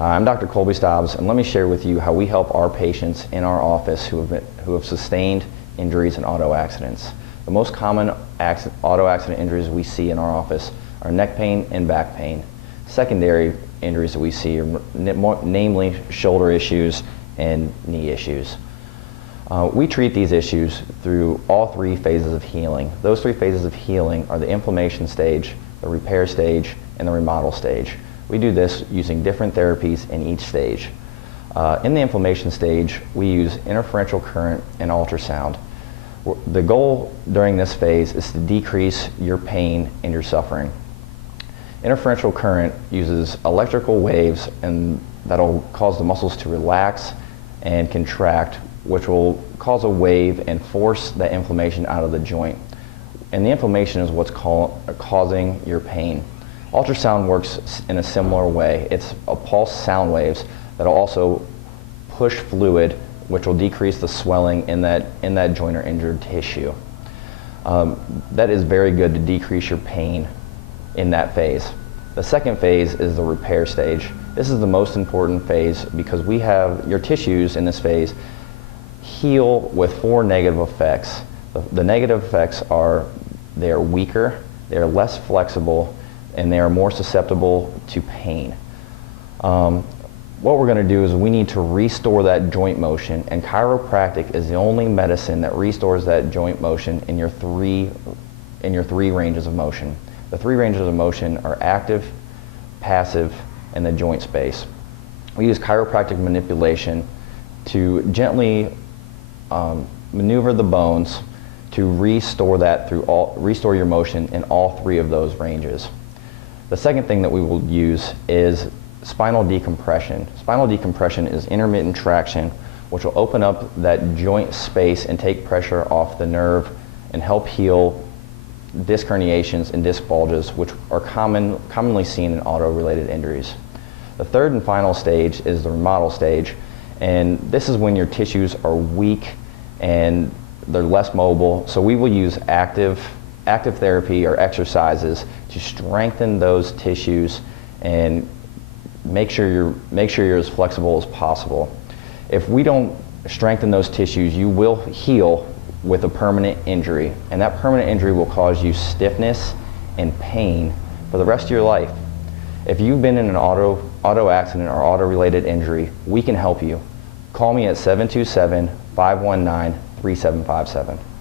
Hi, I'm Dr. Colby Stobbs, and let me share with you how we help our patients in our office who have sustained injuries in auto accidents. The most common auto accident injuries we see in our office are neck pain and back pain. Secondary injuries that we see are namely shoulder issues and knee issues. We treat these issues through all three phases of healing. Those three phases of healing are the inflammation stage, the repair stage, and the remodel stage. We do this using different therapies in each stage. In the inflammation stage, we use interferential current and ultrasound. The goal during this phase is to decrease your pain and your suffering. Interferential current uses electrical waves and that'll cause the muscles to relax and contract, which will cause a wave and force that inflammation out of the joint. And the inflammation is what's causing your pain. Ultrasound works in a similar way. It's a pulse sound waves that'll also push fluid, which will decrease the swelling in that joint or injured tissue. That is very good to decrease your pain in that phase. The second phase is the repair stage. This is the most important phase because we have your tissues in this phase heal with four negative effects. The negative effects are they are weaker, they are less flexible, and they are more susceptible to pain. What we're going to do is we need to restore that joint motion, and chiropractic is the only medicine that restores that joint motion in your three ranges of motion. The three ranges of motion are active, passive, and the joint space. We use chiropractic manipulation to gently maneuver the bones to restore your motion in all three of those ranges. The second thing that we will use is spinal decompression. Spinal decompression is intermittent traction, which will open up that joint space and take pressure off the nerve and help heal disc herniations and disc bulges, which are commonly seen in auto-related injuries. The third and final stage is the remodel stage, and this is when your tissues are weak and they're less mobile, so we will use active therapy or exercises to strengthen those tissues and make sure you're as flexible as possible. If we don't strengthen those tissues, you will heal with a permanent injury, and that permanent injury will cause you stiffness and pain for the rest of your life. If you've been in an auto accident or auto-related injury, we can help you. Call me at 727-519-3757.